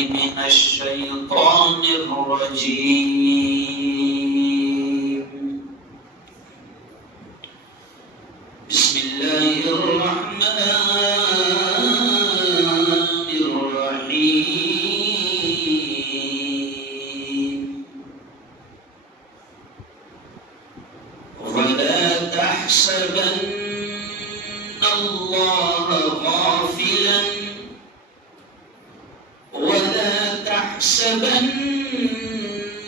من الشيطان الرجيم. بسم الله الرحمن الرحيم. ولا تحسبن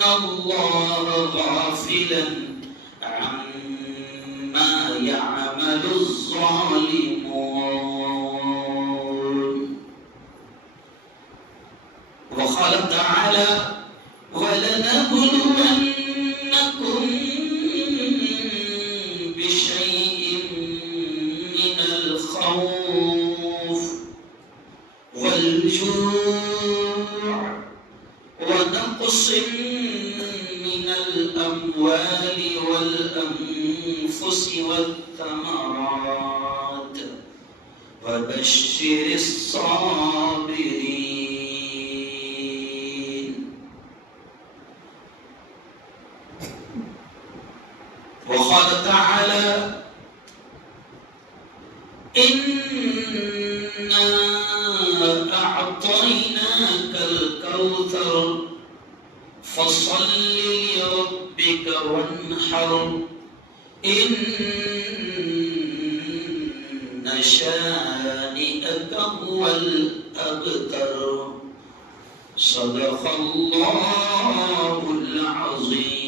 الله غافلا عما يعمل الظالمون. وقال تعالى: ولنبلونكم بشيء من الخوف والجوع ونقص من الأموال والأنفس والثمرات وبشر الصابرين. وقال تعالى: إنا أعطيناك الكوثر فصل لربك وانحر إن شانئك هو الأبتر. صدق الله العظيم.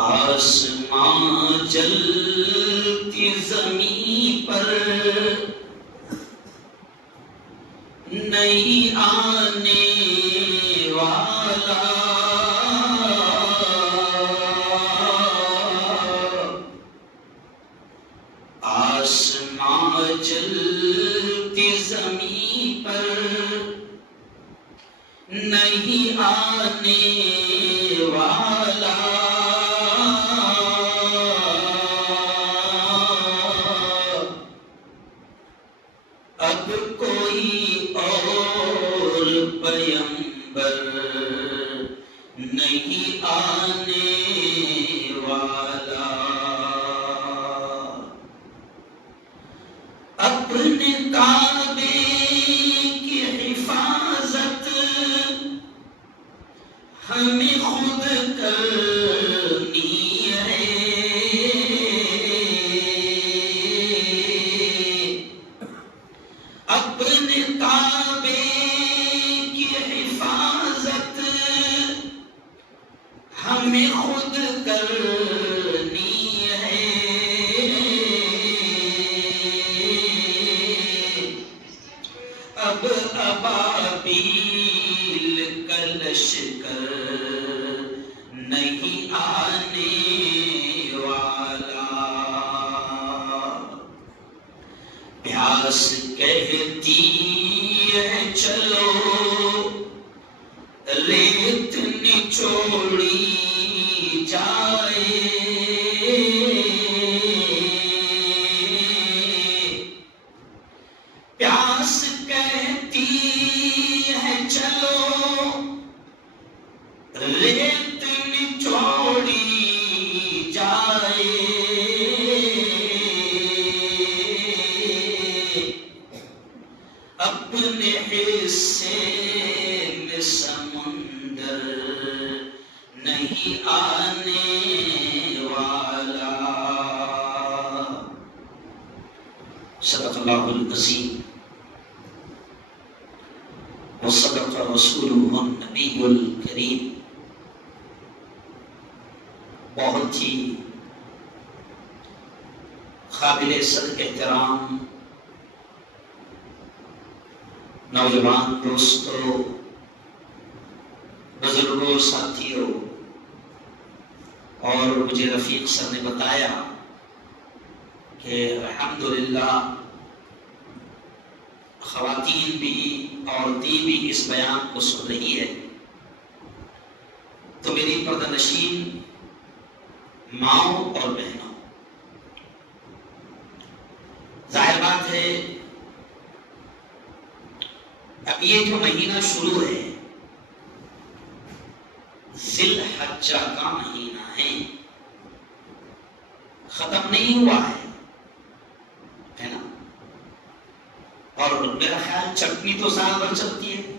آسمان جلتی زمین پر نہیں آنے والا، آسمان جلتی زمین پر نہیں آنے والا، اب کوئی اور پیغمبر نہیں آنے والا، اپنے کعبے کی حفاظت ہمیں خود کرنی ہے، اپنے کعبے کی حفاظت ہمیں خود کرنی ہے، اب ابابیل کا لشکر نہیں آنے والا، پیاس کہتی ہے چلو ریت نچوڑی جائے، پیاس کہتی ہے چلو ریت نچوڑی جائے، اپنے حصے میں سمندر نہیں آنے والا۔ صدق اللہ العظیم وصدق رسولہ النبی الکریم۔ بہت ہی قابل صدق احترام نوجوان دوستوں، بزرگوں، ساتھیوں، اور مجھے رفیق سر نے بتایا کہ الحمدللہ خواتین بھی، عورتیں بھی اس بیان کو سن رہی ہے، تو میری پردہ نشین ماؤں اور بہنوں، ہے اب یہ جو مہینہ شروع ہے ذی الحجہ کا مہینہ ہے، ختم نہیں ہوا ہے نا؟ اور میرا خیال چٹنی تو سال بھر چلتی ہے،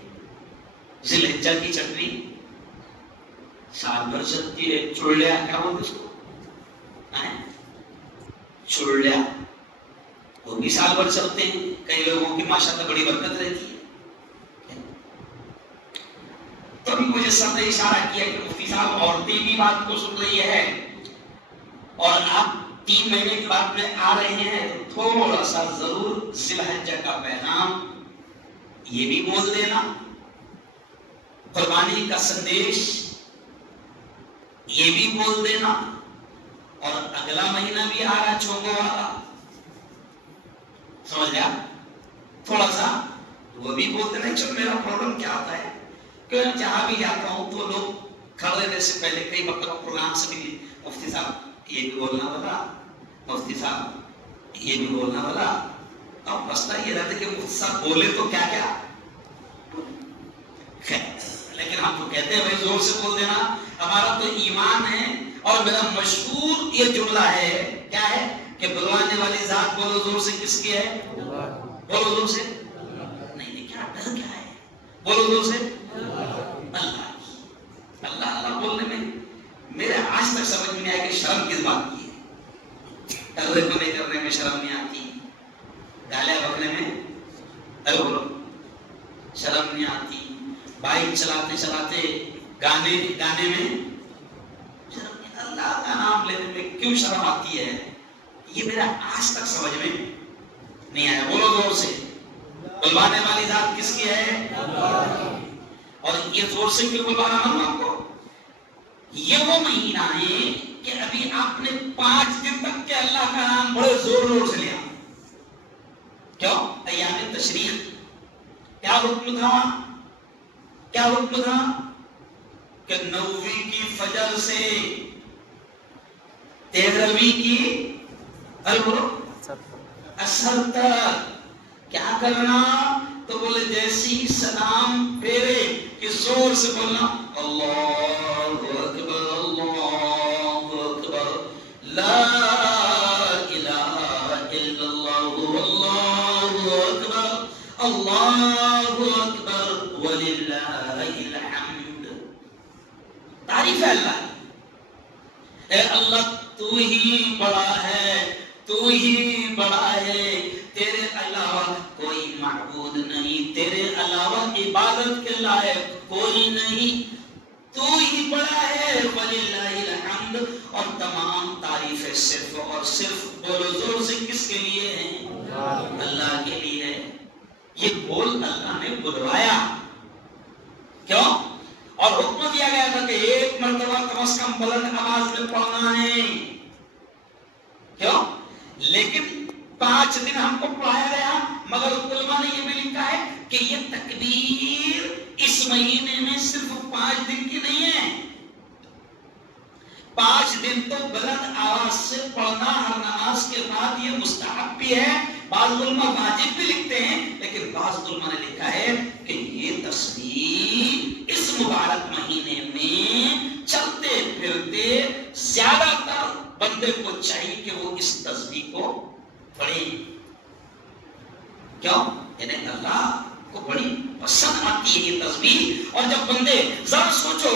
ذی الحجہ کی چٹنی سال بھر چلتی ہے۔ چڑلیا کیا بولتے اس کو؟ چڑلیا وہ بھی سال بھر چلتے ہیں، کئی لوگوں کی ماشاءاللہ بڑی برکت رہتی ہے۔ تو ابھی مجھے سب نے اشارہ کیا کہ مفتی صاحب عورتیں بھی بات کو سن رہی ہے اور آپ 3 مہینے کے بعد میں آ رہے ہیں، تو تھوڑا سا ضرور ذی الحجہ کا پیغام یہ بھی بول دینا، قربانی کا سندیش یہ بھی بول دینا، اور اگلا مہینہ بھی آ رہا چونگو والا، سمجھ گیا؟ تھوڑا سا وہ بھی بول دینا۔ چل میرا پرابلم کیا ہوتا ہے کہ جہاں بھی جاتا ہوں تو لوگ کھڑے رہنے سے پہلے کئی وقت پروگرام سے بھی مفتی صاحب یہ بھی بولنا والا، مفتی صاحب یہ بھی بولنا والا، اب مسئلہ یہ رہتا ہے کہ مفتی صاحب بولے تو کیا کیا، لیکن ہم تو کہتے ہیں بھائی زور سے بول دینا، ہمارا تو ایمان ہے۔ اور میرا مشہور یہ جملہ ہے، کیا ہے کہ بلوانے والی ذات بولو زور سے کس کی ہے؟ بولو زور سے، نہیں کیا ڈر کیا ہے، بولو زور سے اللہ کی۔ اللہ اللہ بولنے میں میرے آج تک سمجھ میں نہیں آیا کہ شرم کس بات کی ہے۔ ٹرے کو نہیں کرنے میں شرم نہیں آتی، گالیاں بکنے میں شرم نہیں آتی، بائک چلاتے چلاتے گانے میں شرم نہیں، اللہ کا نام لینے میں کیوں شرم آتی ہے، یہ میرا آج تک سمجھ میں نہیں آیا۔ بولو زور سے، بلوانے والی ذات کس کی ہے؟ اور یہ زور سے کیوں بلوانا معلوم آپ کو؟ یہ وہ مہینہ ہے کہ ابھی آپ نے 5 دن تک کے اللہ کا نام بڑے زور زور سے لیا، کیوں؟ ایام تشریق کیا حکم تھا؟ کیا حکم تھا کہ 9ویں کی فجر سے 13ویں کی اثر تک کیا کرنا؟ تو بولے جیسی سلام پھیرے کہ زور سے بولنا اللہ اکبر اللہ اکبر لا الہ الا اللہ اللہ اکبر اللہ اکبر وللہ الحمد۔ تعریف ہے اللہ، اے اللہ تو ہی بڑا ہے، تو ہی بڑا ہے، تیرے علاوہ کوئی معبود نہیں، تیرے علاوہ عبادت کے لائق کوئی نہیں، تو ہی بڑا ہے، وللہ الحمد، اور تمام تعریفیں صرف اور صرف بولو زور سے کس کے لیے ہیں؟ اللہ کے لیے ہے۔ یہ بول اللہ نے بلوایا، کیوں؟ اور حکم دیا گیا تھا کہ 1 مرتبہ کم از کم بلند آواز میں پڑھنا ہے، کیوں؟ لیکن 5 دن ہم کو پڑھایا گیا، مگر علماء نے یہ بھی لکھا ہے کہ یہ تکبیر اس مہینے میں صرف 5 دن کی نہیں ہے، 5 دن تو بلند آواز سے پڑھنا ہر نماز کے بعد یہ مستحب بھی ہے، بعض علماء واجب بھی لکھتے ہیں، لیکن بعض علماء نے لکھا ہے کہ یہ تسبیح اس مبارک مہینے میں چلتے پھرتے زیادہ تر بندے کو چاہیے کہ وہ اس تسبیح کو پڑھے، کیوں؟ یعنی اللہ کو بڑی پسند آتی ہے یہ تسبیح۔ اور جب بندے ذرا سوچو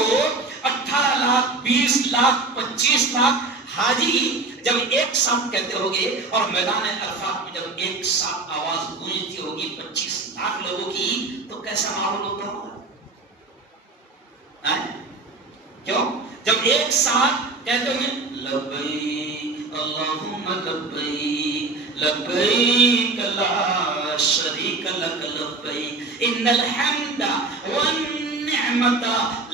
18 لاکھ 20 لاکھ 25 لاکھ حاجی جب ایک ساتھ کہتے ہوگے اور میدان عرفات میں جب ایک ساتھ آواز گونجتی ہوگی 25 لاکھ لوگوں کی، تو کیسا ماحول ہوتا ہوگا؟ کیوں؟ جب ایک ساتھ کہتے ہوگے لبیک اللہم لبیک لبیک لا شریک لک لبیک ان الحمد والنعمت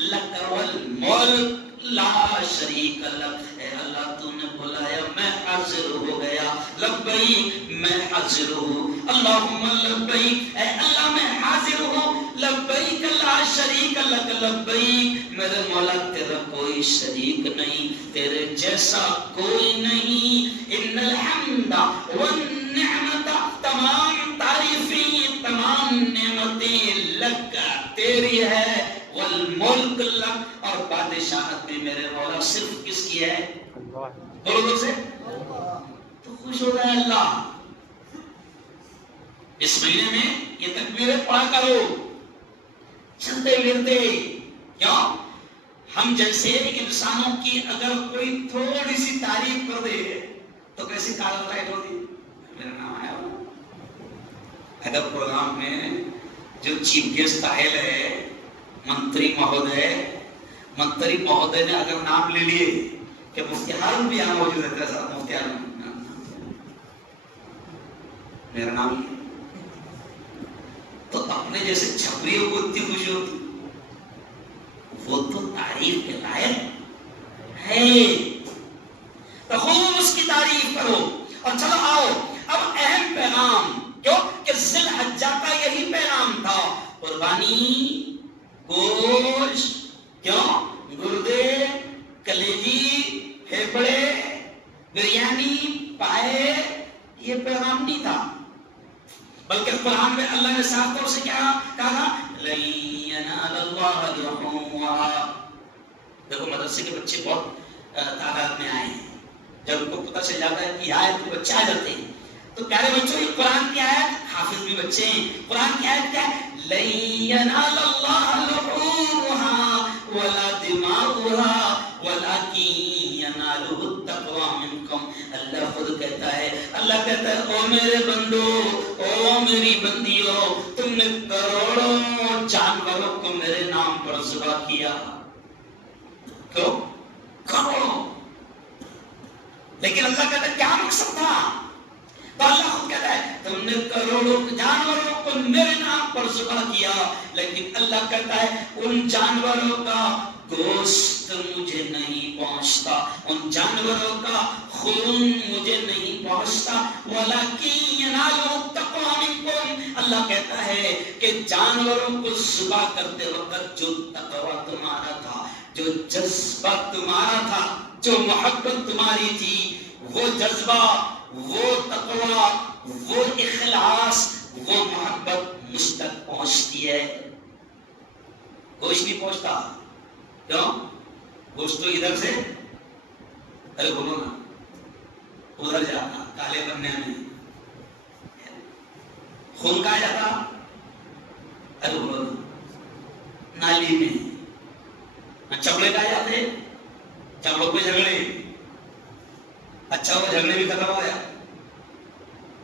لک والملک لا شریک لک۔ اے اللہ تو نے بلایا، میں حاضر ہو گیا، لبیک میں حاضر ہوں، اللہم لبیک اے اللہ میں حاضر ہوں، لبیک لا شریک لک لبیک میرے مولا تیرا کوئی شریک نہیں، تیرے جیسا کوئی نہیں، ان الحمد والنعمت تمام کی ہے؟ بولو دل سے، تو خوش ہو رہا ہے اللہ۔ اس مہینے میں یہ تکبیریں پڑھا کرو چلتے پھرتے۔ کیوں؟ ہم جیسے انسانوں کی اگر کوئی تھوڑی سی تعریف کر دے تو کیسی کال رائٹ ہوتی، میرا نام آیا ہو۔ اگر پروگرام میں جو چیف گیسٹ آئے ہے منتری مہودے نے اگر نام لے لیے کہ مفتی ہارون بھی یہاں موجود رہتا ہے، صاحب مفتی ہارون، میرا نام لیا تو اپنے جیسے چھپریوں کو اتنی خوشی ہوتی، وہ تو تعریف کے لائق ہے، تو خوب اس کی تعریف کرو۔ اور چلو آؤ اب اہم پیغام، کیوں کہ ذی الحجہ کا یہی پیغام تھا، قربانی، گوشت، کیوں گردے، کلیجی، پھیپڑے، بریانی، پائے، یہ پیغام نہیں تھا، بلکہ قرآن میں اللہ نے صاف طور سے کیا کہا؟ لَن يَنَالَ اللَّهَ لُحُومُهَا۔ دیکھو مدرسے کے بچے بہت تعداد میں آئے ہیں، جب ان کو پتہ چل جاتا ہے کہ آیت تو بچے آ جاتے ہیں، تو پیارے بچوں یہ قرآن کی آیت، حافظ بھی بچے ہیں، قرآن کی آیت کیا ہے؟ لَن يَنَالَ اللَّهَ لُحُومُهَا وَلَا دِمَاؤُهَا وَلَكِن يَنَالُهُ التَّقْوَىٰ مِنكُمْ۔ اللہ خود کہتا ہے، اللہ کہتا ہے، او میرے بندو، او میری بندیوں، تم نے کروڑوں جانوروں کو میرے نام پر ذبح کیا، کیوں؟ کروڑوں، لیکن اللہ کہتا ہے کیا مقصد تھا؟ تو اللہ خود کہتا ہے تم نے کروڑوں جانوروں کو میرے نام پر ذبح کیا، لیکن اللہ کہتا ہے ان جانوروں کا گوشت مجھے نہیں پہنچتا، ان جانوروں کا خون مجھے نہیں پہنچتا، وَلَكِن يَنَالُهُ التَّقْوَىٰ مِنكُمْ۔ اللہ کہتا ہے کہ جانوروں کو ذبح کرتے وقت جو تقویٰ تمہارا تھا، جو جذبہ تمہارا تھا، جو محبت تمہاری تھی، وہ جذبہ، وہ تقویٰ، وہ اخلاص، وہ محبت مجھ تک پہنچتی ہے، گوشت نہیں پہنچتا۔ کیوں؟ گوشت تو ادھر سے، ارے بولو نا، ادھر جاتا کالے بننے میں، خون کہاں جاتا، ارے بولو نا، نالی میں، چپڑے کہاں جاتے، چپڑوں پہ جھگڑے، اچھا وہ جھگڑے بھی ختم ہو گیا،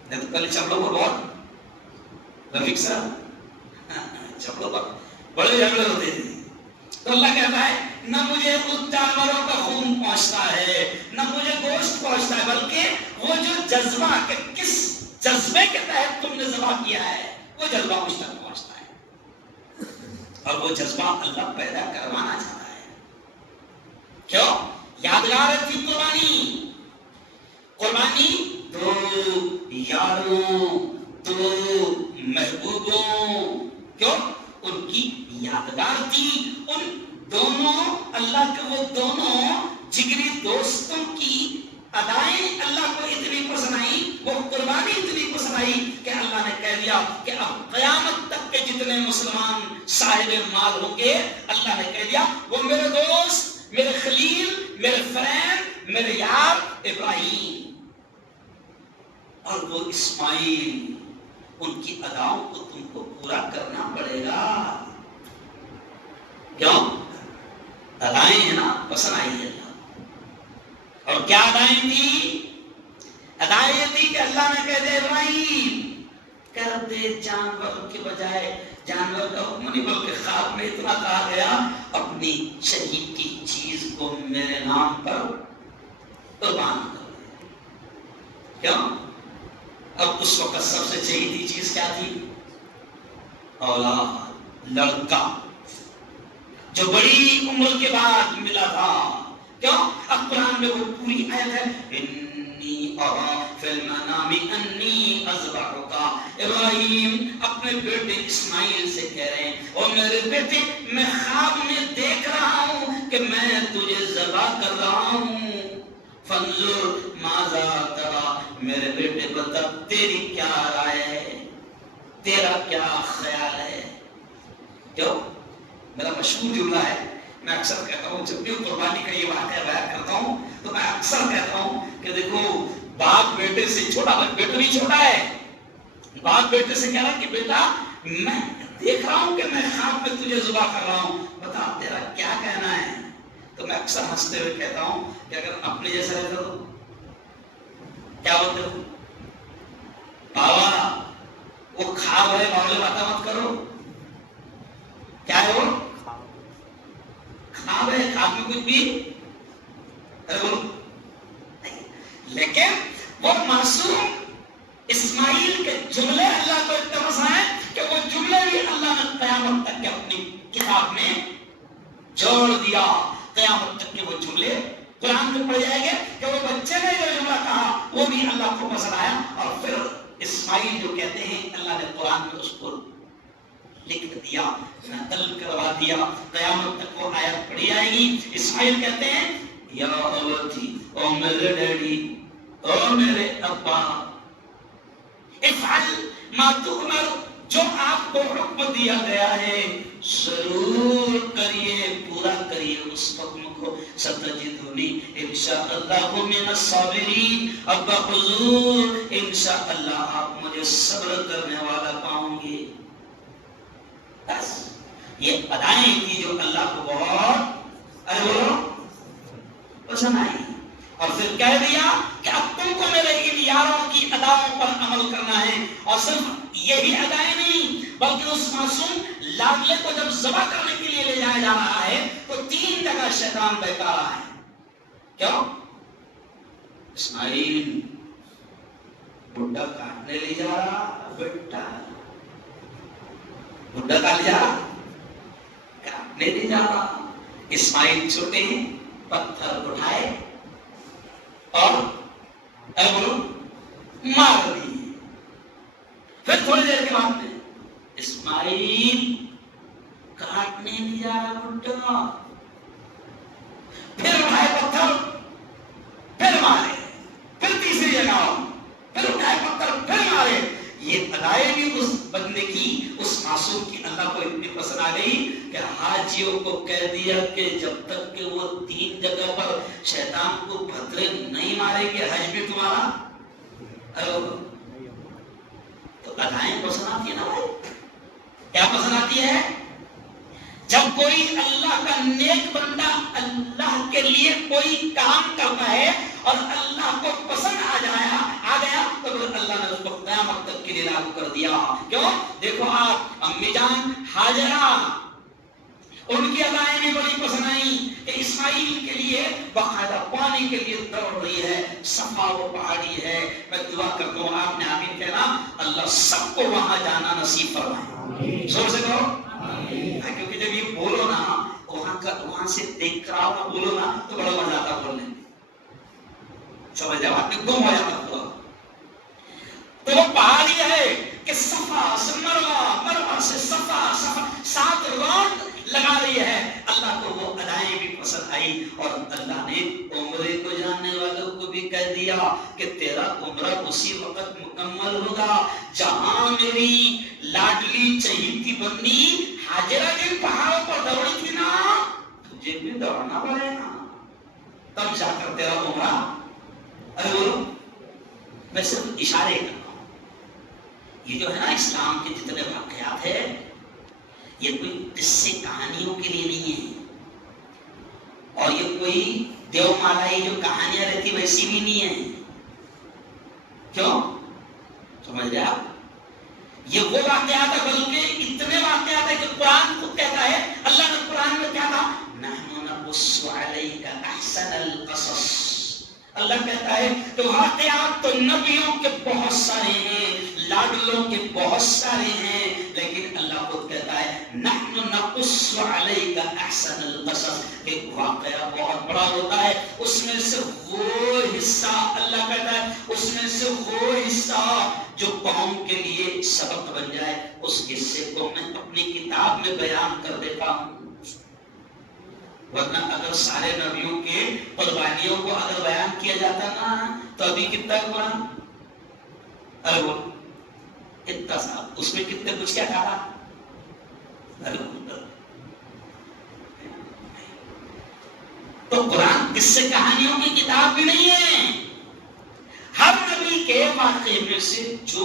نہیں تو پہلے چپڑوں پر بہت رفیق صاحب چپڑوں پر بڑے جھگڑے ہوتے تھے۔ تو اللہ کہتا ہے نہ مجھے ان جانوروں کا خون پہنچتا ہے، نہ مجھے گوشت پہنچتا ہے، بلکہ وہ جو جذبہ، کہ کس جذبے کے تحت تم نے ذبح کیا ہے، وہ جذبہ مجھ تک پہنچتا ہے، اور وہ جذبہ اللہ پیدا کروانا چاہتا ہے۔ کیوں؟ یادگار تھی قربانی، قربانی دو یاروں، دو محبوبوں، کیوں؟ ان کی یادگار تھی، ان دونوں اللہ کے وہ دونوں جگری دوستوں کی ادائیں اللہ کو اتنی پسند آئی، وہ قربانی اتنی پسند آئی کہ اللہ نے کہہ دیا کہ اب قیامت تک کے جتنے مسلمان صاحب مال ہوں گے، اللہ نے کہہ دیا وہ میرے دوست، میرے خلیل، میرے فرینڈ، میرے یار ابراہیم اور وہ اسماعیل، ان کی اداؤں کو تم کو پورا کرنا پڑے گا۔ کیوں؟ ادائیں ہیں نا، پسند آئی ہے اللہ۔ اور کیا ادائیں تھی؟ ادائیں تھی کہ اللہ نے کہہ دے ابراہیم کر دے جانور کے بجائے، جانور کا حکم نہیں بلکہ خواب میں اتنا کہا گیا اپنی شہید کی چیز کو میرے نام پر قربان کر دے۔ کیوں؟ اب اس وقت سب سے چہیتی چیز کیا تھی؟ اولاد، لڑکا، جو بڑی عمر کے بعد ملا تھا۔ کیوں؟ اب قرآن میں وہ پوری آیت ہے، انی ارا فی المنام انی اذبحک۔ ابراہیم اپنے بیٹے اسماعیل سے کہہ رہے ہیں، اور میرے بیٹے میں خواب میں دیکھ رہا ہوں کہ میں تجھے ذبح کر رہا ہوں، فانظر ماذا تری، میرے بیٹے بتا تیری کیا رائے ہے، تیرا کیا خیال ہے۔ کیوں؟ میرا مشہور جملہ ہے میں اکثر کہتا ہوں جب بھی قربانی کا یہ واقعہ بیان کرتا ہوں تو میں اکثر کہتا ہوں کہ دیکھو باپ بیٹے سے چھوٹا، بیٹا بھی چھوٹا ہے، باپ بیٹے سے کہہ رہا کہ بیٹا میں دیکھ رہا ہوں کہ میں خواب میں تجھے ذبح کر رہا ہوں، بتا تیرا کیا کہنا ہے؟ تو میں اکثر ہنستے ہوئے کہتا ہوں کہ اگر اپنے جیسا رہتا تو کیا بولتے ہو؟ بابا وہ خواب ہے، باولے باتیں مت کرو، کیا ہے وہ؟ خواب ہے، خواب میں کچھ بھی بولو، لیکن وہ معصوم اسماعیل کے جملے اللہ کو اتنے پسند ہیں کہ وہ جملے بھی اللہ نے قیامت تک کے اپنی کتاب میں جوڑ دیا۔ قیامت تک کے وہ جملے قرآن میں پڑھ جائیں گے کہ وہ بچے نے جو جملہ کہا وہ بھی اللہ کو پسند آیا، اور پھر اسماعیل جو کہتے ہیں اللہ نے قرآن میں اس کو لکھ دیا، نقل کروا دیا، قیامت تک وہ آیت پڑھی جائے گی۔ اسماعیل کہتے ہیں یا ابتی، او میرے ڈیڈی، او میرے ابا، افعل ما تؤمر، جو آپ کو حکم دیا گیا ہے ضرور کریے، پورا کریے اس حکم کو، ستجدونی انشاءاللہ من الصابرین، ابا حضور انشاءاللہ آپ مجھے صبر کرنے والا پاؤں گے۔ بس یہ ادائیں تھی جو اللہ کو بہت پسند آئی، اور پھر کہہ دیا کہ اب تم کو میرے ان یاروں کی اداؤں پر عمل کرنا ہے، اور صرف یہی ادائیں نہیں بلکہ اس معصوم لاڈلے کو جب ذبح کرنے کے لیے لے جایا جا رہا ہے تو 3 جگہ شیطان بہکا رہا ہے۔ کیوں؟ اسماعیل بڈھا کاٹنے لے جا رہا، بیٹا بڈھا کاٹ جا رہا، کاٹنے لے جا رہا، اسماعیل چھوٹے ہیں، پتھر اٹھائے اور بولو مار دی۔ پھر تھوڑی دیر کے بعد میں اسماعیل کاٹنے نہیں جا رہا بڈھا، پھر اٹھائے پتھر، پھر مارے، پھر تیسری جگہ پھر اٹھائے پتھر، پھر مارے۔ یہ ادائیں بھی اس بندے کی، اس معصوم کی اللہ کو اتنی پسند آ گئی کہ حاجیوں کو کہہ دیا کہ جب تک کہ وہ 3 جگہ پر شیطان کو پتھرے نہیں مارے گے حج بھی تمہارا۔ تو ادائیں پسند آتی ہے نا بھائی، کیا پسند آتی ہے؟ جب کوئی اللہ کا نیک بندہ اللہ کے لیے کوئی کام کرتا ہے اور اللہ کو پسند آ گیا تو اللہ نے اس کو قیامت تک کے لیے لاگو کر دیا۔ کیوں؟ دیکھو آپ امی جان ہاجرہ، ان کی ادائیں بھی بڑی پسند آئیں کہ اسماعیل کے لیے باقاعدہ پانی کے لیے دوڑ رہی ہے، صفا وہ پہاڑی ہے۔ میں دعا کرتا ہوں آپ نے آمین کہنا، اللہ سب کو وہاں جانا نصیب فرمائے، زور سے کہو آمین۔ کیونکہ جب یہ بولو نا وہاں سے دیکھ کر آؤ نا، بولو نا تو بڑا مزہ آتا بولنے میں، سمجھ جاؤ آپ نے گم ہو جاتا ہوا۔ تو وہ پہاڑی ہے کہ صفا سے مروہ، مروہ سے صفا، صفا 7 راؤنڈ لگا رہی ہے۔ اللہ کو وہ ادائیں بھی پسند آئی، اور اللہ نے عمرے کو جاننے والوں کو بھی کہہ دیا کہ تیرا عمرہ اسی وقت مکمل ہوگا جہاں میری لاڈلی چہیتی بندی ہاجرہ جن پہاڑوں پر دوڑی تھی نا، تجھے بھی دوڑنا پڑے گا تب جا کر تیرا عمرہ۔ ارے بولو، میں صرف اشارے کرتا ہوں، یہ جو ہے نا اسلام کے جتنے واقعات ہیں یہ کوئی قصے کہانیوں کے لیے نہیں ہے، اور یہ کوئی دیو مالائی جو کہانیاں رہتی ویسی بھی نہیں ہے۔ کیوں؟ سمجھ رہے آپ؟ یہ وہ واقعات ہے، بلکہ اتنے واقعات ہیں کہ قرآن خود کہتا ہے، اللہ نے قرآن میں کیا کہا؟ نحن نقص علیک احسن القصص۔ اللہ کہتا ہے کہ واقعات تو نبیوں کے بہت سارے ہیں، لاڈلوں کے بہت سارے ہیں، لیکن اللہ خود کہتا ہے نحن نقص علیک احسن القصص، ایک واقعہ بہت بڑا ہوتا ہے، اس میں سے وہ حصہ، اللہ کہتا ہے اس میں سے وہ حصہ جو قوم کے لیے سبق بن جائے، اس حصے کو میں اپنی کتاب میں بیان کر دیتا ہوں۔ ورنہ اگر سارے نبیوں کے قربانیوں کو اگر بیان کیا جاتا نا تو ابھی کتنا قرآن، ارے وہ اتنا سا اس میں کتنے کچھ کیا کہا، تو قرآن قصے کہانیوں کی کتاب بھی نہیں ہے. ہر نبی کے واقعے میں سے جو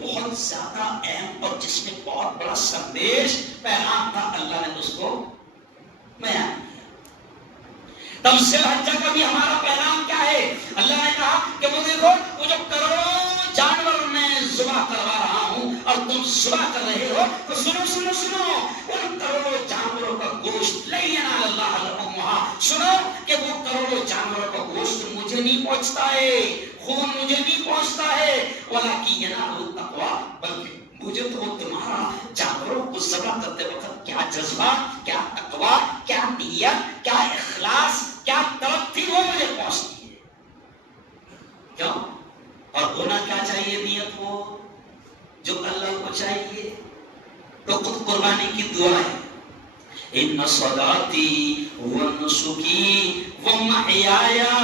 بہت زیادہ اہم اور جس میں بہت بڑا سندیش پیغام تھا اللہ نے اس کو بیان کیا. تفسیر حجہ کا بھی ہمارا پیغام کیا ہے؟ اللہ نے کہا کہ وہ دیکھو وہ جو کروڑوں جانور میں ذبح کروا رہا ہوں اور تم ذبح کر رہے ہو تو سنو سنو سنو ان کروڑوں جانوروں کا گوشت لن ینال اللہ لحومہا. سنو کہ وہ کروڑوں جانوروں کا گوشت مجھے نہیں پہنچتا ہے، خون مجھے نہیں پہنچتا ہے، ولکن ینالہ التقویٰ، بلکہ مجھے تو وہ تمہارا جانوروں کو ذبح کرتے وقت کیا جذبہ، کیا تقویٰ، کیا نیت، کیا اخلاص، کیا طلب تھی وہ مجھے پہنچتی ہے. کیوں؟ اور ہونا کیا چاہیے نیت وہ جو اللہ کو چاہیے. تو خود قربانی کی دعا ہے، ان صلاتی ونسکی ومحیایا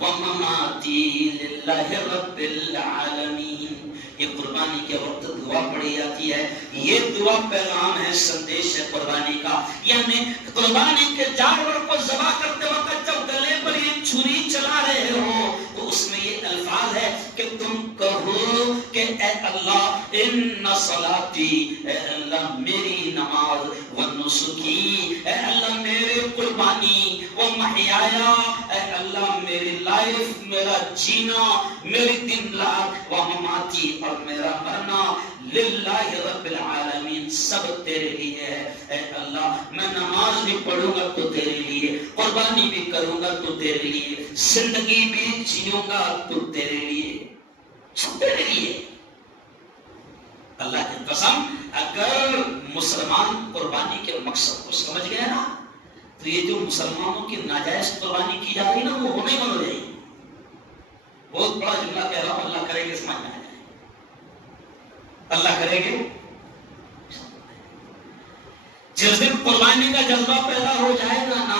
ومماتی للہ رب العالمین. یہ قربانی کے وقت دعا پڑھی جاتی ہے. یہ دعا پیغام ہے، سندیش ہے قربانی کا. یعنی قربانی کے جانور کو ذبح کرتے وقت جب گلے پر یہ چھری چلا رہے ہو تو اس میں یہ الفاظ ہے کہ تم کہو کہ اے اللہ ان صلاتی، اے اللہ میری نماز، ونسکی، اے اللہ میرے قربانی، ومحیایا، اے اللہ میری لائف، میرا جینا، میری دن رات، ومماتی اور میرا مرنا، للہ رب العالمین، سب تیرے لیے ہے. اے اللہ میں نماز بھی پڑھوں گا تو تیرے لیے، قربانی بھی کروں گا تو تیرے لیے، زندگی بھی جیوں گا تو تیرے لیے، سب تیرے لیے. اللہ کی قسم اگر مسلمان قربانی کے مقصد کو سمجھ گئے نا تو یہ جو مسلمانوں کی ناجائز قربانی کی جا رہی نا وہ ہونے بند ہو جائے گی. بہت بڑا جملہ کہہ رہا ہوں، اللہ کرے گے سمجھ میں آ جائے، اللہ کرے گے. جس دن قربانی کا جذبہ پیدا ہو جائے گا نا،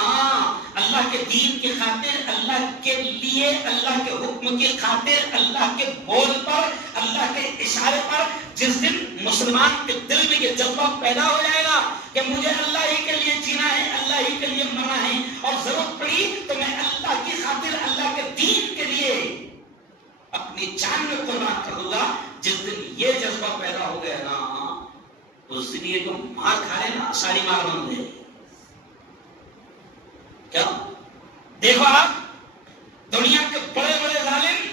اللہ کے دین کی خاطر، اللہ کے لیے، اللہ کے حکم کی خاطر، اللہ کے بول پر، اللہ کے اشارے پر، جس دن مسلمان کے دل میں یہ جذبہ پیدا ہو جائے گا کہ مجھے اللہ ہی کے لیے جینا ہے، اللہ ہی کے لیے مرنا ہے، اور ضرورت پڑی تو میں اللہ کی خاطر، اللہ کے دین کے لیے اپنی جان میں قربان کر دوں گا. جس دن یہ جذبہ پیدا ہو گیا نا اس دن یہ جو مار کھا رہے نا ساری مار بند ہے. کیا دیکھو آپ دنیا کے بڑے بڑے ظالم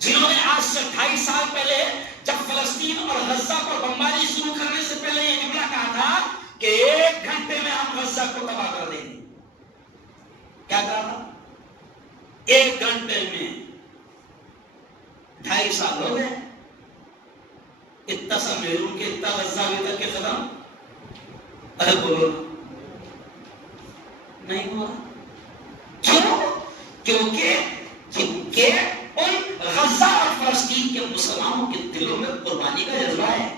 جنہوں نے آج سے 2.5 سال پہلے جب فلسطین اور غزہ پر بمباری شروع کرنے سے پہلے یہ جملہ کہا تھا کہ 1 گھنٹے میں ہم غزہ کو تباہ کر دیں گے. کیا کہا تھا؟ 1 گھنٹے میں. 2.5 سال ہو گئے، اتنا سا میرون کے اتنا غزہ ابھی تک کے ختم. ارے بولو نہیں ہوا. کیوں؟ کیونکہ ان غزہ اور فلسطین کے مسلمانوں کے دلوں میں قربانی کا جذبہ ہے.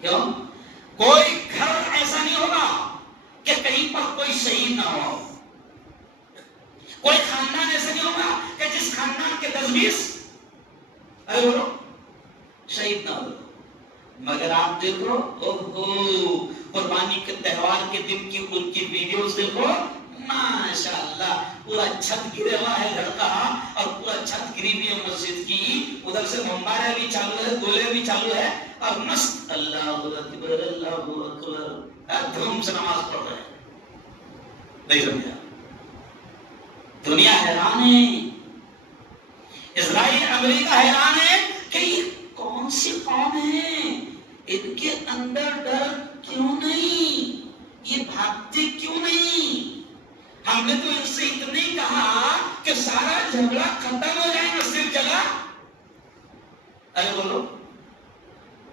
کیوں؟ کوئی گھر ایسا نہیں ہوگا کہ کہیں پر کوئی شہید نہ ہو، کوئی خاندان ایسا نہیں ہوگا کہ جس خاندان کے 10-20 ارے بولو شہید نہ ہو. مگر آپ دیکھو قربانی کے تہوار کے دن کی ان کی ویڈیوز دیکھو، ماشاءاللہ پورا چھت گرے ہوا ہے گھر کا، اور پورا چھت گری ہوئی ہے مسجد کی، ادھر سے بمباریں بھی چالو ہے، گولے بھی چالو ہے، اور مست اللہ اکبر اللہ اکبر دھوم سے نماز پڑھ رہے ہیں. نہیں سمجھا؟ دنیا حیران ہے، اسرائیل امریکہ حیران ہے کہ یہ کون سی قوم ہے، ان کے اندر ڈر کیوں نہیں، یہ بھاگتے کیوں نہیں. ہم نے تو ان سے اتنے کہا کہ سارا جھگڑا ختم ہو جائے گا، صرف جلا ارے بولو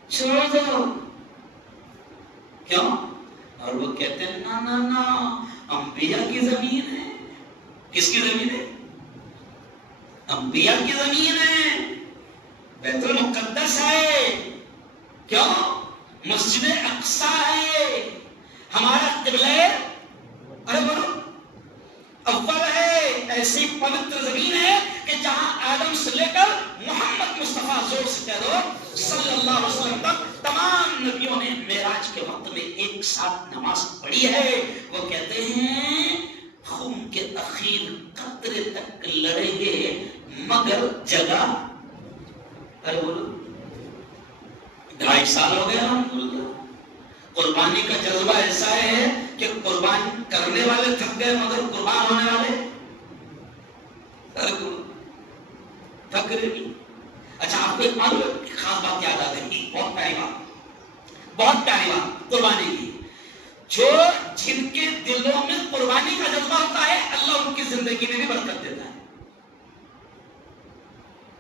چھوڑ دو. کیوں؟ اور وہ کہتے ہیں نا نا نا انبیاء کی زمین ہے. کس کی زمین ہے؟ انبیاء کی زمین ہے، بیت المقدس ہے. کیوں؟ مسجد اقصی ہے، ہمارا قبلہ ارے بولو اول ہے. ایسی پوتر زمین ہے کہ جہاں آدم سے لے کر محمد مصطفیٰ زور سے کہہ دو صلی اللہ علیہ وسلم تک تمام نبیوں نے معراج کے وقت میں ایک ساتھ نماز پڑھی ہے، وہ کہتے ہیں خون کے اخیر قطرے تک لڑیں گے مگر جگہ، ارے بولو 2.5 سال ہو گیا قربانی کا جذبہ ایسا ہے کہ قربان کرنے والے تھک گئے مگر قربان ہونے والے تھک گئے نہیں۔ اچھا آپ کو ایک خاص بات یاد آ گئی، بہت پیاری بات قربانی کی، جو جن کے دلوں میں قربانی کا جذبہ ہوتا ہے اللہ ان کی زندگی میں بھی برکت دیتا ہے۔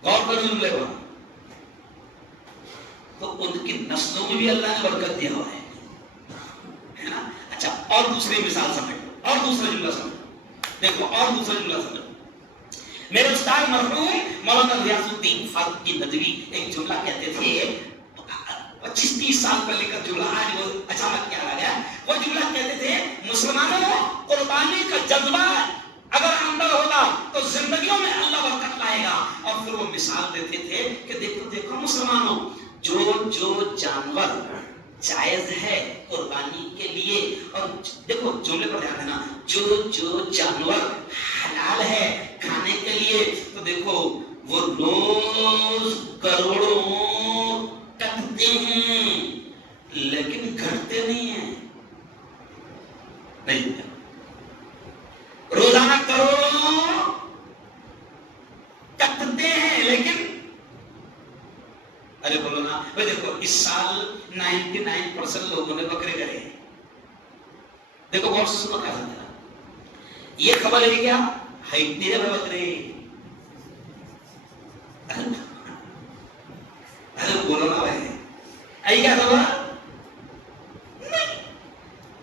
غور کرو جملے کو، تو ان کی نسلوں میں بھی اللہ نے برکت دیا ہوا ہے نا۔ اچھا اور دوسری مثال سمجھو، اور دوسرا جملہ سمجھو، دیکھو اور دوسرا جملہ سمجھو۔ میرے استاد مرحوم مولانا ریاض الدین فاروقی ندوی ایک جملہ کہتے تھے، 25-30 سال پہلے کا جملہ آج وہ اچانک کیا آ گیا۔ وہ جملہ کہتے تھے مسلمانوں قربانی کا جذبہ اگر اندر ہوگا تو زندگیوں میں اللہ برکت لائے گا۔ اور پھر وہ مثال دیتے تھے کہ دیکھو مسلمانوں، جو جانور جائز ہے قربانی کے لیے، اور دیکھو جملے پر دھیان دینا، جو جانور حلال ہے کھانے کے لیے، تو دیکھو وہ روز کروڑوں کٹتے ہیں لیکن گھٹتے نہیں ہیں، نہیں روزانہ کروڑوں کٹتے ہیں لیکن، ارے بولو نا بھائی، دیکھو اس سال 99% لوگوں نے بکرے کرے ہیں۔ دیکھو بہت سے سنو کیا سمجھا، یہ خبر ہے کیا ہے اتنے میں بکرے، ارے بولو نا بھائی، ای کیا خبر نہیں۔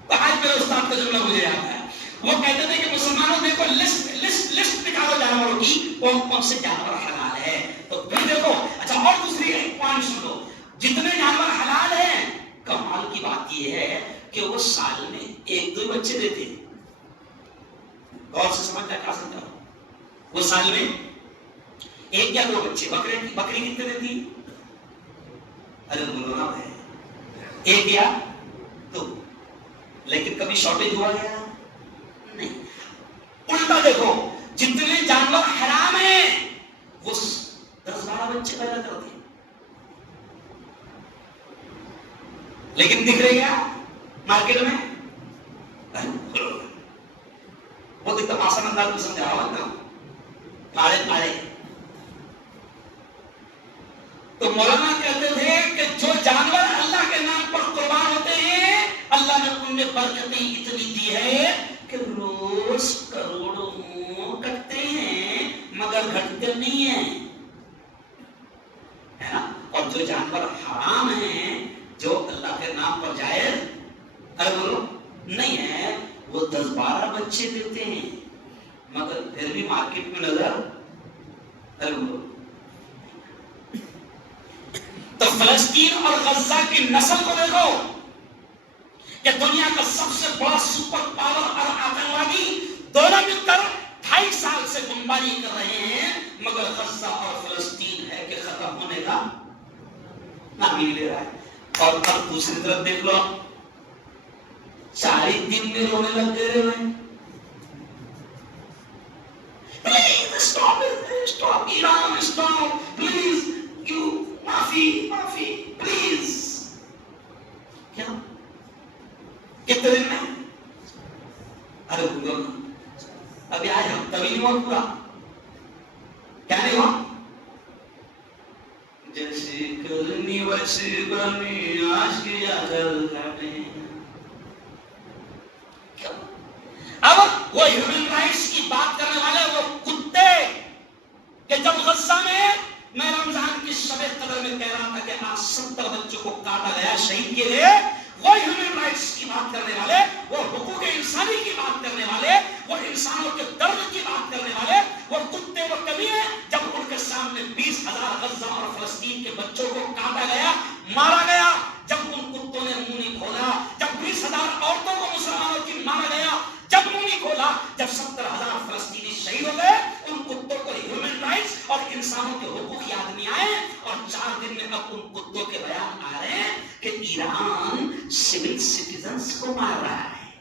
تو آج میرے استاد کا جملہ مجھے یاد ہے، وہ کہتے تھے کہ مسلمانوں دیکھو لسٹ نکالو جانوروں کی، کون سے جانور حلال ہے۔ تو پھر دیکھو، اچھا اور دوسری ایک پوائنٹ سن لو، جتنے جانور حلال ہیں کمال کی بات یہ ہے کہ وہ سال میں 1-2 بچے دیتے ہیں۔ اور سے سمجھتا کیا سمجھتا ہوں، وہ سال میں 1 یا 2 بچے، بکری کتنے دیتی؟ ارے بولو نا بھائی، 1 یا 2، لیکن کبھی شارٹیج ہوا گیا نہیں۔ الٹا دیکھو، جتنے جانور حرام ہیں وہ 10-12 بچے پیدا کرتے ہیں، لیکن دکھ رہے کیا مارکیٹ میں؟ وہ ایک دم آسان انداز میں سمجھا رہا ہوں، پاڑے۔ تو مولانا کہتے تھے کہ جو جانور اللہ کے نام پر قربان ہوتے ہیں اللہ نے ان میں برکتیں اتنی دی ہے کہ روز کروڑوں کٹتے ہیں مگر گھٹتے نہیں ہیں، ہے نا۔ اور جو جانور حرام ہیں، جو اللہ کے نام پر جائز ارے بولو نہیں ہے، وہ 10-12 بچے دیتے ہیں مگر پھر بھی مارکیٹ میں نظر ارے بولو۔ تو فلسطین اور غزہ کی نسل کو دیکھو کہ دنیا کا سب سے بڑا سپر پاور اور آتنکوادی دونوں مل کر 2.5 سال سے بمباری کر رہے ہیں، مگر غزہ اور فلسطین ہے کہ ختم ہونے کا نام ہی لے رہا ہے۔ اور اب دوسری طرف دیکھ لو، 4 دن میں رونے لگ گئے ہیں، please stop Iran, stop please, you معافی پلیز۔ کیا کتنے دن میں؟ ارے بولو ابھی آج ہم تبھی نہیں ہوا پورا، کیا نہیں ہوا؟ جیسی کرنی ویسی کرنی آج کیا کل کاٹیں۔ اب وہ ہیومن رائٹس کی بات کرنے والے وہ کتے کہ جب غزہ میں رمضان کی شب قدر میں کہہ رہا تھا کہ آج 70 بچوں کو کاٹا گیا، شہید کیے گئے، وہ ہیومن رائٹس کی بات کرنے والے، وہ حقوق انسانی کی بات کرنے والے، وہ انسانوں کے درد کی بات کرنے والے، وہ کتے وہ کمینے جب ان کے سامنے 20,000 غزہ اور فلسطین کے بچوں کو کاٹا گیا، مارا گیا، جب ان کتوں نے منہ نہیں کھولا، جب 20,000 عورتوں کو مسلمانوں کی مارا گیا، جب منہ نہیں کھولا، جب 70,000 فلسطینی شہید ہو گئے، ان کتوں کو ہیومن رائٹس اور انسانوں کے حقوق یاد نہیں آئے، اور 4 دن میں اب ان کتوں کے بیان آ رہے ہیں کہ ایران سول سٹیزنز کو مار رہا ہے،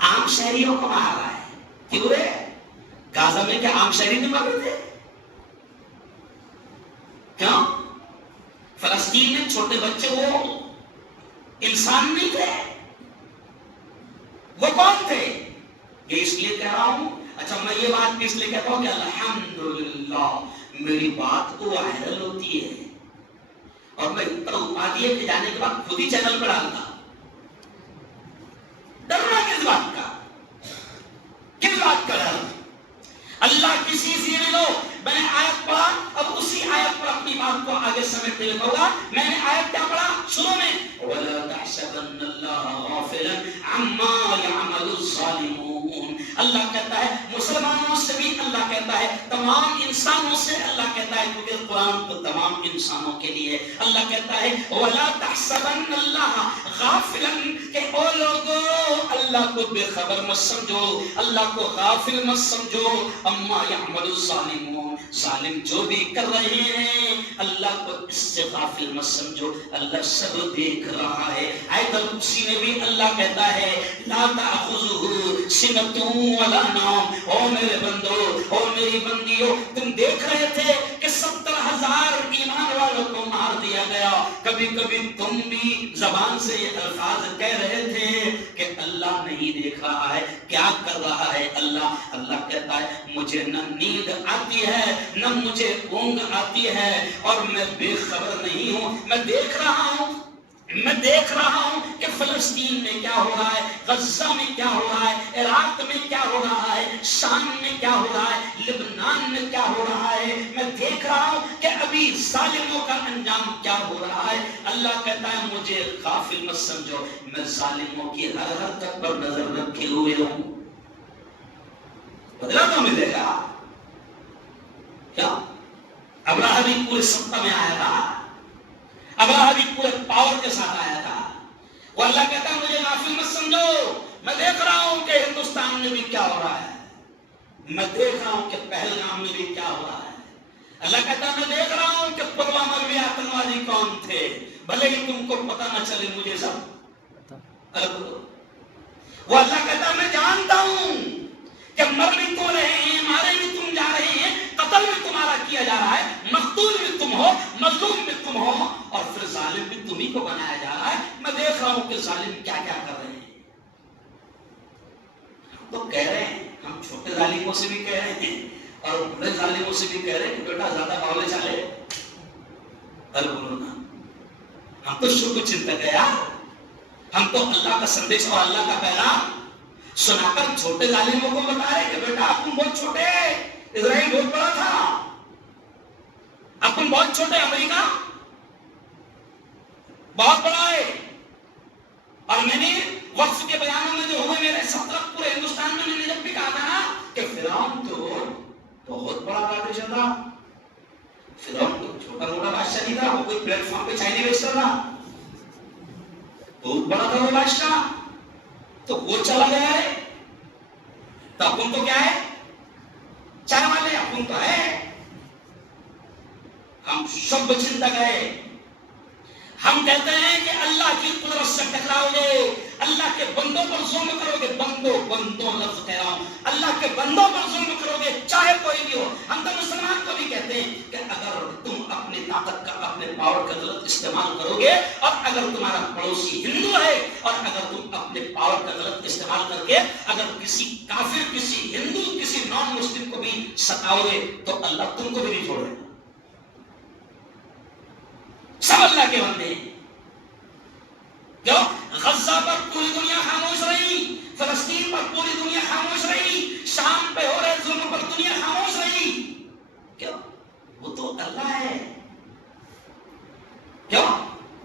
عام شہریوں کو مار رہا ہے. کیوں رے؟ غزہ میں کیا عام شہری نہیں مر رہے تھے؟ کیوں؟ فلسطین میں چھوٹے بچے وہ انسان نہیں تھے؟ وہ کون تھے؟ یہ اس لیے کہہ رہا ہوں. اچھا میں یہ بات اس لیے کہتا ہوں کہ الحمدللہ میری بات تو وائرل ہوتی ہے اور میں اتنا اپادی کے جانے کے بعد خود ہی چینل پر ڈالتا. ڈرنا کس بات کا؟ کس بات کا ڈر؟ اللہ کسی سے نہیں لو. میں نے آیت پڑھا، اب اسی آیت پر اپنی بات کو آگے سمیٹتے لکھا ہوگا. میں نے آیت کیا پڑھا شروع میں؟ وَلَا تَحْسَبَنَّ اللَّهَ غَافِلًا عَمَّا يَعْمَلُ الظَّالِمُونَ. اللہ کہتا ہے مسلمانوں سے بھی اللہ کہتا ہے، تمام انسانوں سے اللہ کہتا ہے، کیونکہ قرآن تو تمام انسانوں کے لیے. اللہ کہتا ہے وَلَا تَحْسَبَنَّ اللَّهَ غَافِلًا، کہ او لوگو اللہ کو بے خبر مت سمجھو، اللہ کو غافل مت سمجھو. اما یعمل الظالمون، ظالم جو بھی کر رہے ہیں اللہ کو اس سے غافل مت سمجھو، اللہ سب دیکھ رہا ہے. آیت الکرسی میں بھی اللہ کہتا ہے لا تأخذہ سنۃ ولا نوم. او میرے بندو، او میری بندیوں، تم دیکھ رہے تھے کہ 70,000 ایمان والوں کو مار دیا گیا. کبھی کبھی تم بھی زبان سے یہ الفاظ کہہ رہے تھے کہ اللہ نہیں دیکھ رہا ہے، کیا کر رہا ہے اللہ؟ اللہ کہتا ہے مجھے نہ نیند آتی ہے نہ مجھے اونگ آتی ہے اور میں بے خبر نہیں ہوں. میں دیکھ رہا ہوں، میں دیکھ رہا ہوں کہ فلسطین میں کیا ہو رہا ہے، غزہ میں کیا ہو رہا ہے، عراق میں کیا ہو رہا ہے، شام میں کیا ہو رہا ہے، لبنان میں کیا ہو رہا ہے. میں دیکھ رہا ہوں کہ ابھی ظالموں کا انجام کیا ہو رہا ہے. اللہ کہتا ہے مجھے غافل مت سمجھو، میں ظالموں کی ہر حرکت پر نظر رکھے ہوئے ہوں. بدلا تو ملے گا کیا؟ ابراہ بھی پورے سطح میں آیا تھا، ابراہ بھی پورے پاور کے ساتھ آیا تھا. وہ اللہ کہتا ہے مجھے غافل مت سمجھو، میں دیکھ رہا ہوں کہ ہندوستان میں بھی کیا ہو رہا ہے، میں دیکھ رہا ہوں کہ پہلگام میں بھی کیا ہو رہا ہے. اللہ کہتا ہے میں دیکھ رہا ہوں کہ پلوامہ میں آتنوادی کون تھے، بھلے ہی تم کو پتہ نہ چلے مجھے سب. وہ اللہ کہتا ہے میں جانتا ہوں کہ مر بھی تم رہے ہیں، مارے بھی تم جا رہے ہیں، قتل بھی تمہارا کیا جا رہا ہے، مقتول بھی تم ہو، مظلوم بھی تم ہو، اور پھر ظالم بھی تمہیں کو بنایا جا رہا ہے. میں دیکھ رہا ہوں کہ ظالم کیا کیا کر رہے ہیں. ہم تو کہہ رہے ہیں، ہم چھوٹے ظالموں سے بھی کہہ رہے ہیں اور بڑے ظالموں سے بھی کہہ رہے ہیں کہ بیٹا زیادہ باولے چالے ارے بولو نا. ہم تو شکر چنتک ہے یار، ہم تو اللہ کا سندیش اور اللہ کا پیغام سنا کر چھوٹے ظالموں کو بتا رہے کہ بیٹا آپ تم بہت چھوٹے، اسرائیل بہت بڑا تھا، اب تم بہت چھوٹے، امریکہ بہت بڑا ہے. اور میں نے وقف کے بیانوں میں جو ہوئے میرے 17 پورے ہندوستان میں نے جب بھی کہا تھا نا کہ فرعون تو بہت بڑا بادشاہ تھا، فرعون تو چھوٹا موٹا بادشاہ نہیں تھا، وہ کوئی پلیٹ فارم پہ چائے نہیں بیچتا تھا، بہت بڑا تھا وہ بادشاہ. تو وہ چلا گیا ہے تو اپن تو کیا ہے، چائے والے اپن تو ہے. ہم سب چنتک ہے. ہم کہتے ہیں کہ اللہ کی قدرت سے ٹکراؤ گے، اللہ کے بندوں پر ظلم کرو گے، بندوں لفظ کہہ رہا ہوں، اللہ کے بندوں پر ظلم کرو گے چاہے کوئی بھی ہو. ہم تو مسلمان کو بھی کہتے ہیں کہ اگر تم اپنی طاقت کا، اپنے پاور کا غلط استعمال کرو گے، اور اگر تمہارا پڑوسی ہندو ہے اور اگر تم اپنے پاور کا غلط استعمال کر کے اگر کسی کافر، کسی ہندو، کسی نان مسلم کو بھی ستاؤ گے تو اللہ تم کو بھی نہیں چھوڑے گا. سب اللہ کے بندے ہیں. جو غزہ پر پوری دنیا خاموش رہی، فلسطین پر پوری دنیا خاموش رہی، شام پہ ہو رہے ظلم پر دنیا خاموش رہی. کیوں؟ وہ تو اللہ ہے. کیوں؟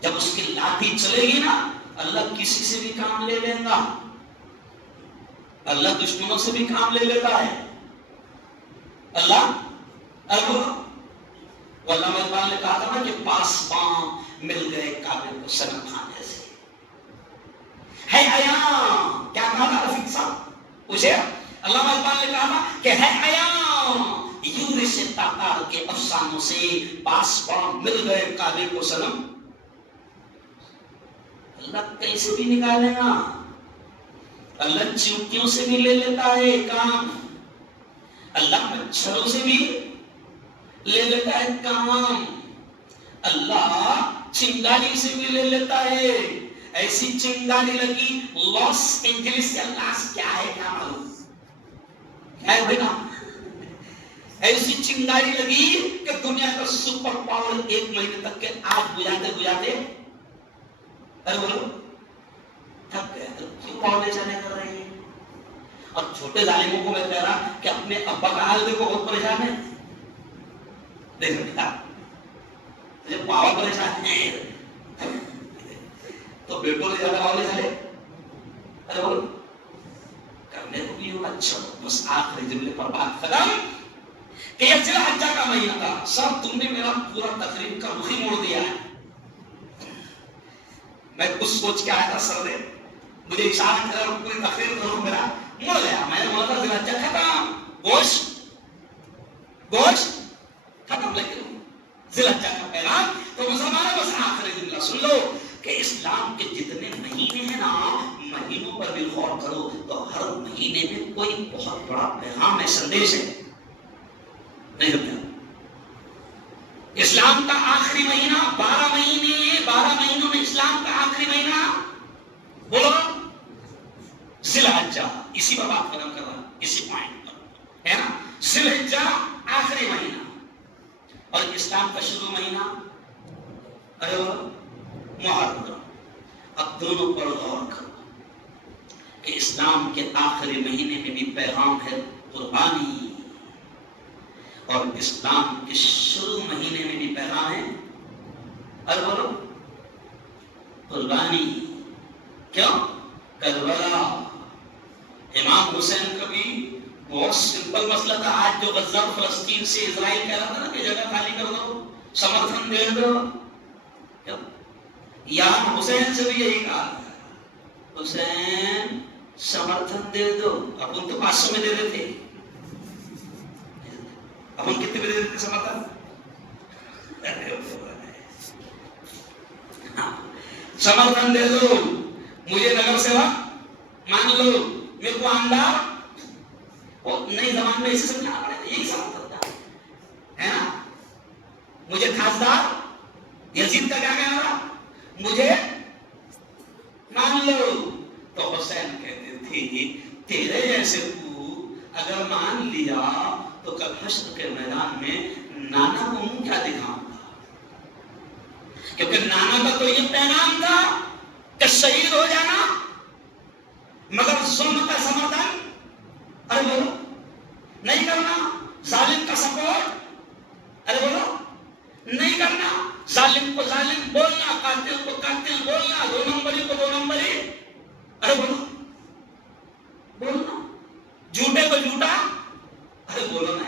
جب اس کی لاٹھی چلے گی نا اللہ کسی سے بھی کام لے لے گا، اللہ دشمنوں سے بھی کام لے لیتا ہے. اللہ علامہ اقبال نے کہا تھا نا کہ پاسباں مل گئے کعبے کو صنم خانے سے. ہے عیاں، کیا کہا تھا رفیق صاحب؟ اسے علامہ اقبال نے کہا تھا کہ ہے عیاں یورش تاتار کے افسانوں سے پاسباں مل گئے کعبے کو صنم اللہ کیسے بھی نکالے گا. اللہ چیونٹیوں سے بھی لے لیتا ہے کام, اللہ مچھروں سے بھی لے لیتا ہے کام, اللہ چنگاری سے بھی لے لیتا ہے. ایسی چنگاری لگی لاس اینجلس سے, اللہ کیا ہے کیا معلوم کیا ہے بھائی, ایسی چنگاری لگی کہ دنیا کا سپر پاور 1 مہینے تک کے آگ بجھاتے بجھاتے ارے بولو تھک گیا. تو کیوں پاور چانے کر رہے ہیں؟ اور چھوٹے ظالموں کو میں کہہ رہا کہ اپنے ابا کا حال دیکھو, بہت پریشان ہے. دیکھو بیٹا جب پاور پریشان ہے تو بیٹوں نے زیادہ پاور چلے. ارے بولو کرنے کو بھی اچھا. بس آخری جملے پر بات ختم کہ یہ ذی الحجہ کا مہینہ تھا. سب تم نے میرا پورا تقریب کا رخ ہی موڑ دیا ہے. میں کچھ سوچ کے آیا تھا, سر نے مجھے اشارہ کیا پوری تقریر کروں, میرا مڑ گیا. میں نے بولا ذی الحجہ ختم, گوشت ختم, لیکن ذی الحجہ کا پیغام. تو مسلمانوں بس آخری جملہ سن لو کہ اسلام کے جتنے مہینے ہیں نا, مہینوں پر بھی غور کرو تو ہر مہینے میں کوئی بہت بڑا پیغام ہے, سندیش ہے. نہیں سمجھا؟ اسلام کا آخری مہینہ 12 مہینے, 12 مہینوں میں اسلام کا آخری مہینہ بولو ذی الحجہ. اسی پر بات ختم کر رہا, اسی پوائنٹ پر ہے نا. ذی الحجہ آخری مہینہ اور اسلام کا شروع مہینہ ارے محرم. اب دونوں پر غور کرو کہ اسلام کے آخری مہینے میں بھی پیغام ہے قربانی, اور اسلام کے شروع مہینے میں بھی پیغام ہے ارے بولو قربانی. کیوں؟ کربلا امام حسین کا بھی بہت سمپل مسئلہ تھا. آج جو غزہ فلسطین سے اسرائیل کہہ رہا تھا نا کہ جگہ خالی کر دو, سمرتھن دے دو, یہاں حسین سے بھی یہی کہا, حسین سمرتھن دے دو. اپن تو 500 میں دے رہے تھے, اپن کتنے میں دے رہے تھے سمرتھن؟ سمرتھن دے دو, مجھے نگر سیوا مان لو, میرے کو آمدار نئی زبان میں اسے سمجھنا پڑے گا, یہی سمرتھن تھا ہے نا. مجھے خاصدار یزید کا کیا کہنا تھا, مجھے مان لو. تو حسین کہتے تھے تیرے جیسے کو اگر مان لیا تو کل حشر کے میدان میں نانا کو منہ کیا دکھاؤں گا, کیونکہ نانا کا تو یہ پیغام تھا کہ شہید ہو جانا, مگر ظلم کا سمرتھن ارے بولو نہیں کرنا, ظالم کا سپورٹ ارے بولو نہیں کرنا, ظالم کو ظالم بولنا, قاتل کو قاتل بولنا, 2 نمبری کو 2 نمبری ارے بولنا, جھوٹے کو جھوٹا ارے بولو نا.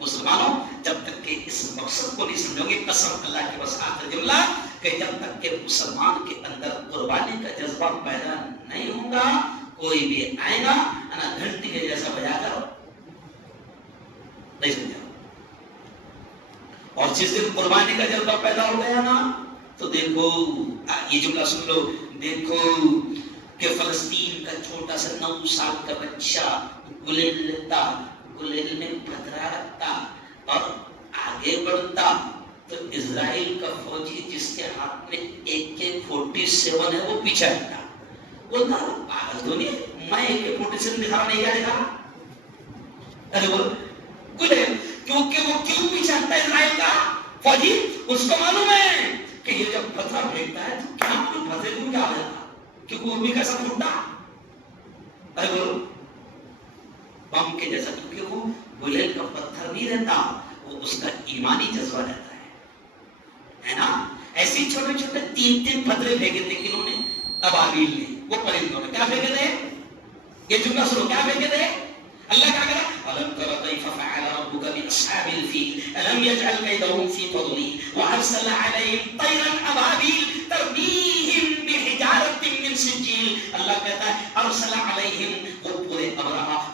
مسلمانوں جب تک کہ اس مقصد کو نہیں سمجھو گے, قسم اللہ کے بس آخر جملہ کہ جب تک کہ مسلمان کے اندر قربانی کا جذبہ پیدا نہیں ہوگا, کوئی بھی آئے گا نا گھنٹی کے جیسا بجا کر نہیں سمجھا. اور جس دن قربانی کا جذبہ پیدا ہو گیا نا تو دیکھو یہ جملہ سن لو, دیکھو کہ فلسطین کا چھوٹا سا 9 سال کا بچہ گلیل لیتا, گلیل میں پتھرا رکھتا اور آگے بڑھتا تو اسرائیل کا فوجی جس کے ہاتھ میں AK-47 ہے وہ پیچھے ہٹتا. بولتا پاگل تو نہیں, میں AK-47 دکھا نہیں کیا دکھا, ارے بولو گلیل, کیونکہ وہ کیوں پیچھے ہٹتا اسرائیل کا فوجی, اس کو معلوم ہے کہ یہ جب پتھر پھینکتا ہے تو کیا پتھر کو کیا ہو جاتا, کیونکہ وہ بھی کیسا پھوٹتا ارے بولو بم کے جیسا, کیونکہ وہ گلیل کا پتھر نہیں رہتا, وہ اس کا ایمانی جذبہ رہتا ہے نا. ایسے چھوٹے چھوٹے 3 پتھرے پھینکے تھے کنہوں نے, ابابیل نے, وہ پرندوں نے. کیا پھینکے تھے, یہ جملہ سنو, کیا پھینکے تھے. اللہ کیا کرا, أَلَمْ تَرَ كَيْفَ فَعَلَ رَبُّكَ بِأَصْحَابِ الْفِيلِ أَلَمْ يَجْعَلْ كَيْدَهُمْ فِي تَضْلِيلٍ وَأَرْسَلَ عَلَيْهِمْ طَيْرًا أَبَابِيلَ تَرْمِيهِمْ بِحِجَارَةٍ مِّن سِجِّيلٍ. اللہ کہتا ہے ارسل علیہم, وہ پورے ابرہا